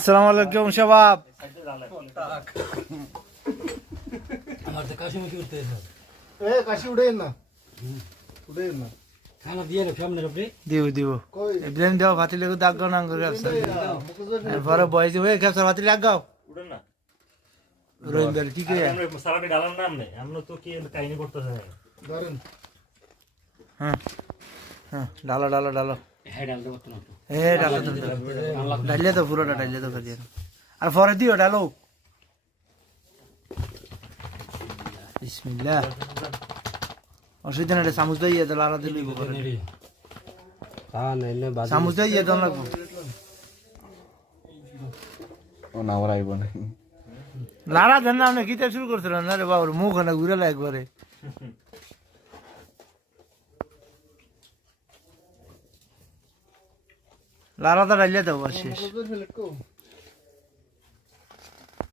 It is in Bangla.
আসসালামু আলাইকুম শাবাব। আমার তো কাশি মুখি উঠতে কাশি উঠেন না, উঠেন না। খানা দিয়ে রে সামনে আপনি দিব ইব্রাহিম দাও ভাতি লেগে দাগ গাও না করে আছে পরে বয়স হয়ে খেপসার ভাতি লাগ গাও উঠেন না রহিম দার ঠিক আছে। আমরা সালাডে ডালার নাম নেই আমরা তো কি কাহিনী করতেছে ধরেন হ্যাঁ হ্যাঁ ডালো ডালো ডালো হ্যাঁ ডাল দেবো না তো ডালো ডালিয়ে তো পুরোটা ডালিয়ে তো করিয়ে আর পরে দিও ডালো বিসমিল্লাহ অসুবিধা নেই চামচ দিয়ে তো লালা দিলই করে চামচ দিয়ে তো লাগবো ও না ওর আইব না লালা দেন না আপনি কিতে শুরু করছিলেন না রে বাবুর মুখ না ঘুরে একবারে লালাটা ডালিয়ে দাও শেষ।